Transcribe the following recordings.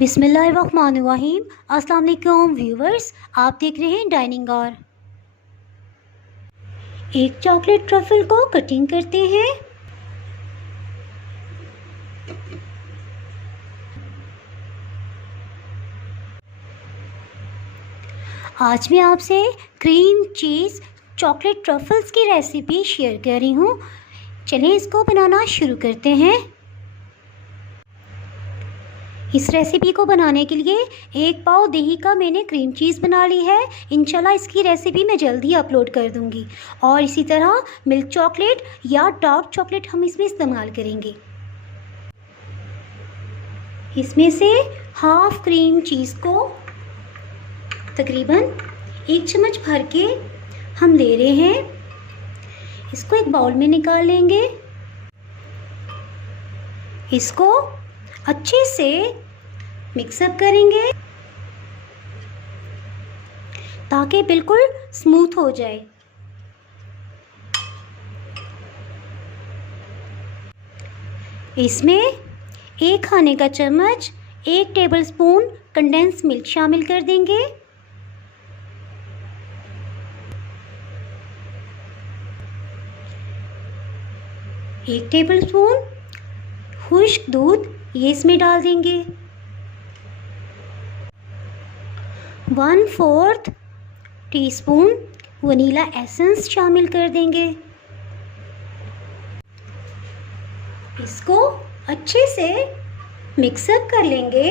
बिस्मिल्लाहिर्रहमानिर्रहीम। अस्सलाम वालेकुम व्यूवर्स, आप देख रहे हैं डाइनिंग आवर। एक चॉकलेट ट्रफल को कटिंग करते हैं। आज मैं आपसे क्रीम चीज़ चॉकलेट ट्रफल्स की रेसिपी शेयर कर रही हूँ। चलिए इसको बनाना शुरू करते हैं। इस रेसिपी को बनाने के लिए 1 पाव दही का मैंने क्रीम चीज़ बना ली है। इंशाल्लाह इसकी रेसिपी मैं जल्दी अपलोड कर दूंगी। और इसी तरह मिल्क चॉकलेट या डार्क चॉकलेट हम इसमें इस्तेमाल करेंगे। इसमें से हाफ क्रीम चीज़ को तकरीबन 1 चम्मच भर के हम ले रहे हैं। इसको एक बाउल में निकाल लेंगे। इसको अच्छे से मिक्सअप करेंगे ताकि बिल्कुल स्मूथ हो जाए। इसमें 1 खाने का चम्मच 1 टेबलस्पून कंडेंस मिल्क शामिल कर देंगे। एक टेबलस्पून खुश्क दूध ये इसमें डाल देंगे। 1/4 टीस्पून वनीला एसेंस शामिल कर देंगे। इसको अच्छे से मिक्सअप कर लेंगे।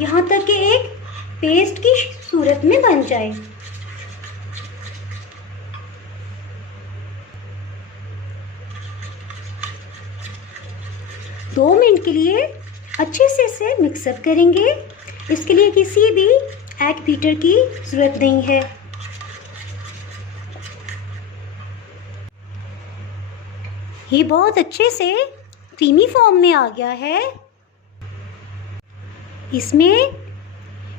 यहाँ तक कि एक पेस्ट की सूरत में बन जाए। दो मिनट के लिए अच्छे से इसे मिक्सअप करेंगे। इसके लिए किसी भी एग बीटर की ज़रूरत नहीं है। ये बहुत अच्छे से क्रीमी फॉर्म में आ गया है। इसमें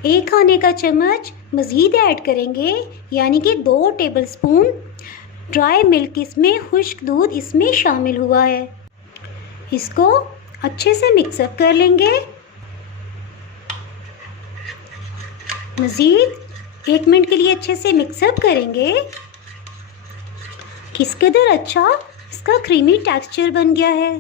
1 खाने का चम्मच मज़ीद ऐड करेंगे, यानी कि 2 टेबलस्पून ड्राई मिल्क, इसमें खुश्क दूध इसमें शामिल हुआ है। इसको अच्छे से मिक्सअप कर लेंगे। मज़ीद 1 मिनट के लिए अच्छे से मिक्सअप करेंगे। किस कदर अच्छा इसका क्रीमी टेक्सचर बन गया है।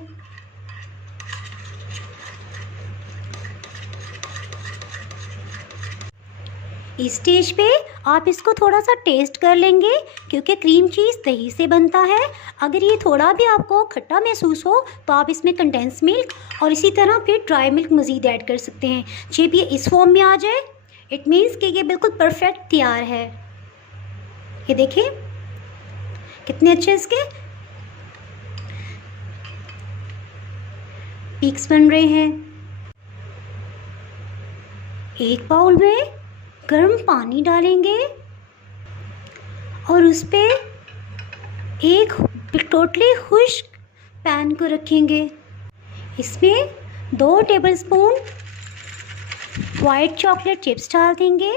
इस स्टेज पे आप इसको थोड़ा सा टेस्ट कर लेंगे, क्योंकि क्रीम चीज़ दही से बनता है। अगर ये थोड़ा भी आपको खट्टा महसूस हो तो आप इसमें कंडेंस मिल्क और इसी तरह फिर ड्राई मिल्क मज़ीद ऐड कर सकते हैं। जब ये इस फॉर्म में आ जाए इट मीन्स कि ये बिल्कुल परफेक्ट तैयार है। ये देखिए कितने अच्छे इसके पीक्स बन रहे हैं। एक बाउल में गर्म पानी डालेंगे और उस पे एक टोटली खुश्क पैन को रखेंगे। इसमें 2 टेबलस्पून वाइट चॉकलेट चिप्स डाल देंगे।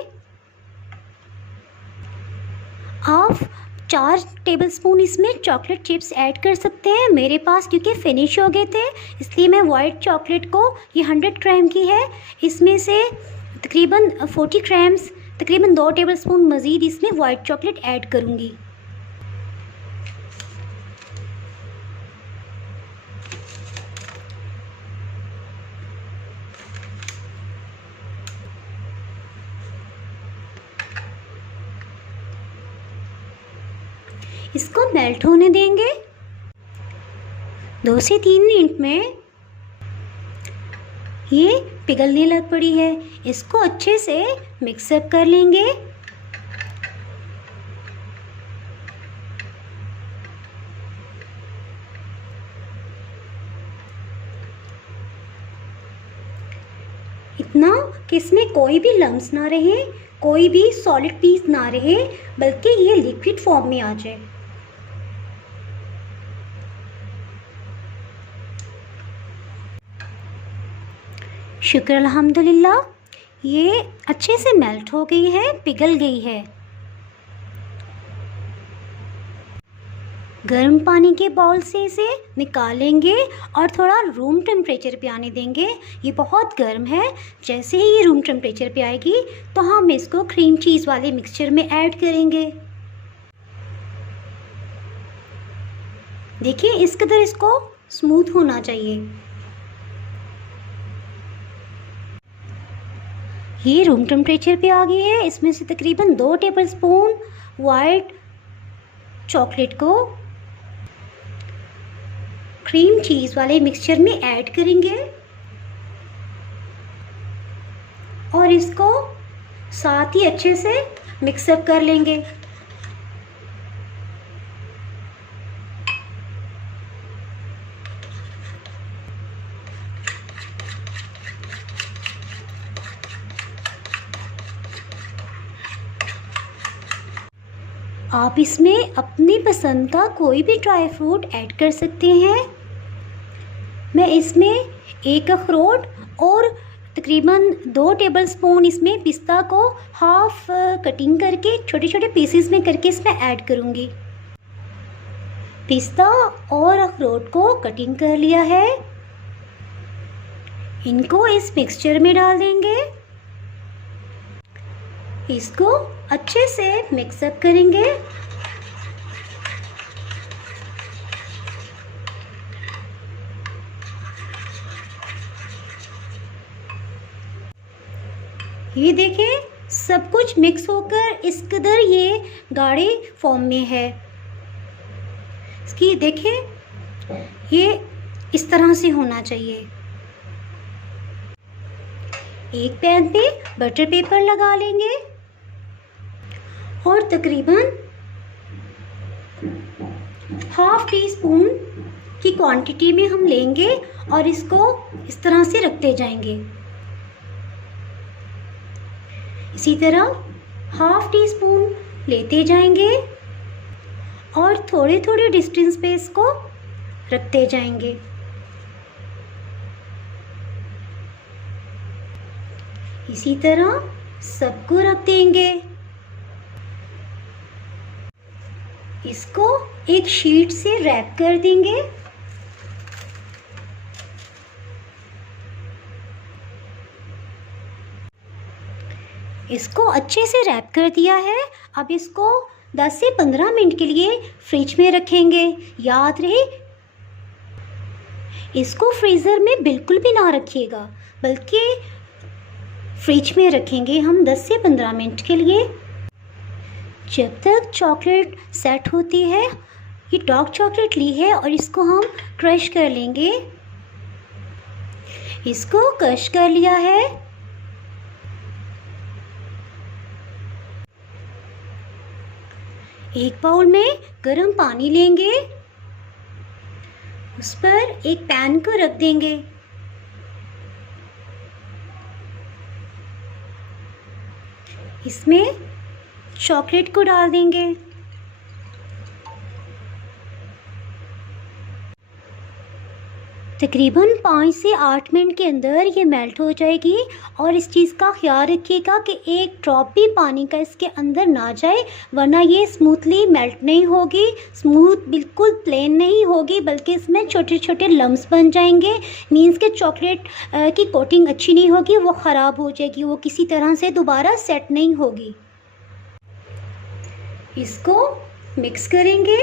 आप 4 टेबलस्पून इसमें चॉकलेट चिप्स ऐड कर सकते हैं। मेरे पास क्योंकि फिनिश हो गए थे इसलिए मैं वाइट चॉकलेट को, ये 100 ग्राम की है, इसमें से तकरीबन 40 ग्राम्स, तकरीबन 2 टेबलस्पून मज़ीद इसमें वाइट चॉकलेट ऐड करूँगी। इसको मेल्ट होने देंगे। 2 से 3 मिनट में ये पिघलने लग पड़ी है। इसको अच्छे से मिक्सअप कर लेंगे। इतना कि इसमें कोई भी लम्स ना रहे, कोई भी सॉलिड पीस ना रहे, बल्कि ये लिक्विड फॉर्म में आ जाए। शुक्र अल्हम्दुलिल्लाह, ये अच्छे से मेल्ट हो गई है, पिघल गई है। गर्म पानी के बाउल से इसे निकालेंगे और थोड़ा रूम टेम्परेचर पे आने देंगे। ये बहुत गर्म है। जैसे ही ये रूम टेम्परेचर पे आएगी तो हम इसको क्रीम चीज़ वाले मिक्सचर में ऐड करेंगे। देखिए इस कदर इसको स्मूथ होना चाहिए। ये रूम टेम्परेचर पे आ गई है। इसमें से तकरीबन 2 टेबलस्पून वाइट चॉकलेट को क्रीम चीज़ वाले मिक्सचर में ऐड करेंगे और इसको साथ ही अच्छे से मिक्सअप कर लेंगे। आप इसमें अपनी पसंद का कोई भी ड्राई फ्रूट ऐड कर सकते हैं। मैं इसमें 1 अखरोट और तकरीबन 2 टेबलस्पून इसमें पिस्ता को हाफ कटिंग करके छोटे छोटे पीसेस में करके इसमें ऐड करूँगी। पिस्ता और अखरोट को कटिंग कर लिया है। इनको इस मिक्सचर में डाल देंगे। इसको अच्छे से मिक्सअप करेंगे। ये देखें सब कुछ मिक्स होकर इस कदर ये गाढ़े फॉर्म में है। इसकी देखें ये इस तरह से होना चाहिए। एक पैन पे बटर पेपर लगा लेंगे और तकरीबन ½ टीस्पून की क्वांटिटी में हम लेंगे और इसको इस तरह से रखते जाएंगे। इसी तरह ½ टीस्पून लेते जाएंगे और थोड़े थोड़े डिस्टेंस पे इसको रखते जाएंगे। इसी तरह सबको रख देंगे। इसको एक शीट से रैप कर देंगे। इसको अच्छे से रैप कर दिया है। अब इसको 10 से 15 मिनट के लिए फ्रिज में रखेंगे। याद रहे इसको फ्रीज़र में बिल्कुल भी ना रखिएगा, बल्कि फ्रिज में रखेंगे हम 10 से 15 मिनट के लिए। जब तक चॉकलेट सेट होती है, ये डार्क चॉकलेट ली है और इसको हम क्रश कर लेंगे। इसको क्रश कर लिया है। एक बाउल में गर्म पानी लेंगे, उस पर एक पैन को रख देंगे। इसमें चॉकलेट को डाल देंगे। तकरीबन 5 से 8 मिनट के अंदर ये मेल्ट हो जाएगी। और इस चीज़ का ख्याल रखिएगा कि एक ड्रॉप भी पानी का इसके अंदर ना जाए, वरना ये स्मूथली मेल्ट नहीं होगी, स्मूथ बिल्कुल प्लेन नहीं होगी, बल्कि इसमें छोटे छोटे लम्स बन जाएंगे। मीन्स के चॉकलेट की कोटिंग अच्छी नहीं होगी, वो ख़राब हो जाएगी, वो किसी तरह से दोबारा सेट नहीं होगी। इसको मिक्स करेंगे।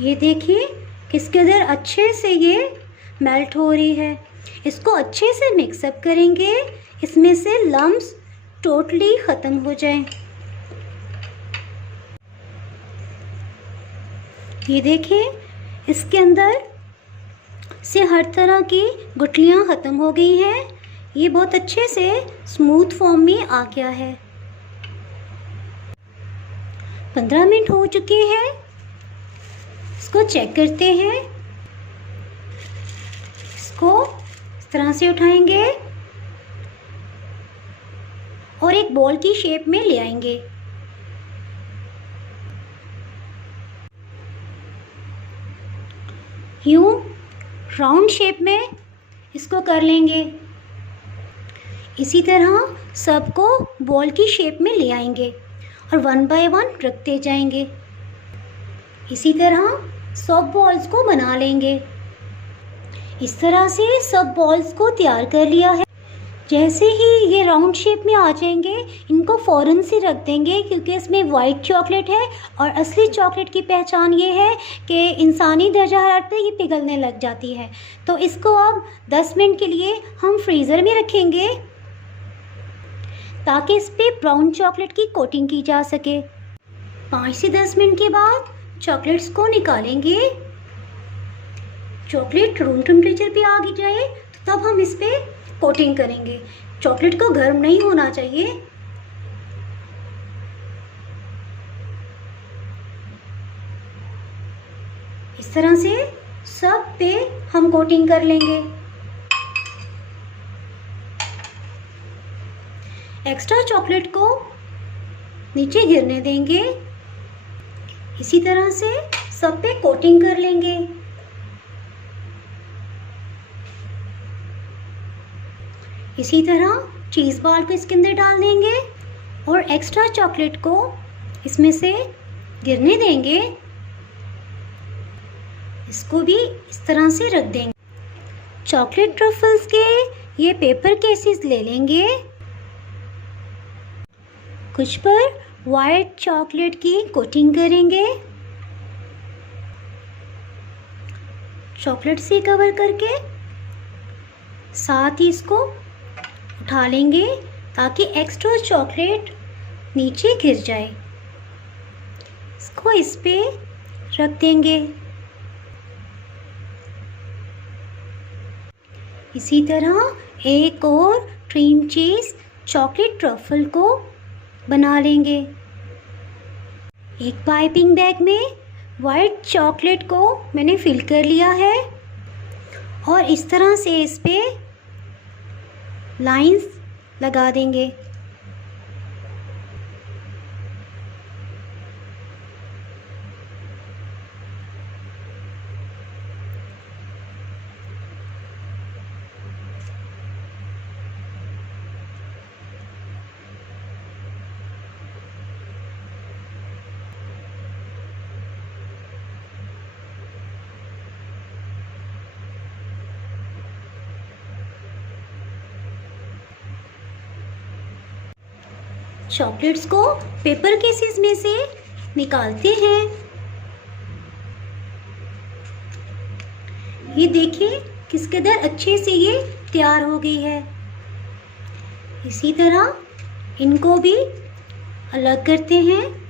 ये देखिए किस कदर अच्छे से ये मेल्ट हो रही है। इसको अच्छे से मिक्सअप करेंगे, इसमें से लम्स टोटली ख़त्म हो जाएं। ये देखिए इसके अंदर से हर तरह की गुठलियाँ ख़त्म हो गई हैं। ये बहुत अच्छे से स्मूथ फॉर्म में आ गया है। 15 मिनट हो चुके हैं। इसको चेक करते हैं। इसको इस तरह से उठाएंगे और एक बॉल की शेप में ले आएंगे। यूं राउंड शेप में इसको कर लेंगे। इसी तरह सबको बॉल की शेप में ले आएंगे और 1 बाय 1 रखते जाएंगे। इसी तरह सब बॉल्स को बना लेंगे। इस तरह से सब बॉल्स को तैयार कर लिया है। जैसे ही ये राउंड शेप में आ जाएंगे, इनको फ़ौरन से रख देंगे क्योंकि इसमें वाइट चॉकलेट है और असली चॉकलेट की पहचान ये है कि इंसानी दर्जा हरारत पे ये पिघलने लग जाती है। तो इसको अब 10 मिनट के लिए हम फ्रीज़र में रखेंगे ताकि इस पर ब्राउन चॉकलेट की कोटिंग की जा सके। 5 से 10 मिनट के बाद चॉकलेट्स को निकालेंगे। चॉकलेट रूम टेम्परेचर पे आ गई जाए तो तब हम इस पर कोटिंग करेंगे। चॉकलेट को गर्म नहीं होना चाहिए। इस तरह से सब पे हम कोटिंग कर लेंगे। एक्स्ट्रा चॉकलेट को नीचे गिरने देंगे। इसी तरह से सब पे कोटिंग कर लेंगे। इसी तरह चीज़ बॉल को इसके अंदर डाल देंगे और एक्स्ट्रा चॉकलेट को इसमें से गिरने देंगे। इसको भी इस तरह से रख देंगे। चॉकलेट ट्रफल्स के ये पेपर केसेस ले लेंगे। कुछ पर वाइट चॉकलेट की कोटिंग करेंगे, चॉकलेट से कवर करके। साथ ही इसको उठा लेंगे ताकि एक्स्ट्रा चॉकलेट नीचे गिर जाए। इसको इस पे रख देंगे। इसी तरह एक और क्रीम चीज़ चॉकलेट ट्रफल को बना लेंगे। एक पाइपिंग बैग में वाइट चॉकलेट को मैंने फिल कर लिया है और इस तरह से इस पे लाइंस लगा देंगे। चॉकलेट्स को पेपर केसेस में से निकालते हैं। ये देखिए किस कदर अच्छे से ये तैयार हो गई है। इसी तरह इनको भी अलग करते हैं।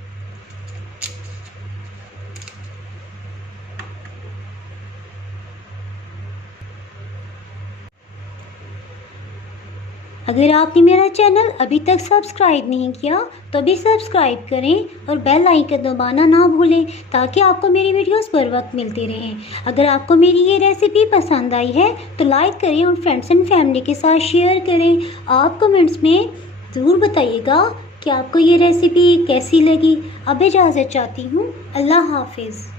अगर आपने मेरा चैनल अभी तक सब्सक्राइब नहीं किया तो अभी सब्सक्राइब करें और बेल आइकन दबाना ना भूलें ताकि आपको मेरी वीडियोस पर वक्त मिलती रहें। अगर आपको मेरी ये रेसिपी पसंद आई है तो लाइक करें और फ्रेंड्स एंड फैमिली के साथ शेयर करें। आप कमेंट्स में ज़रूर बताइएगा कि आपको ये रेसिपी कैसी लगी। अब इजाज़त चाहती हूँ। अल्लाह हाफिज़।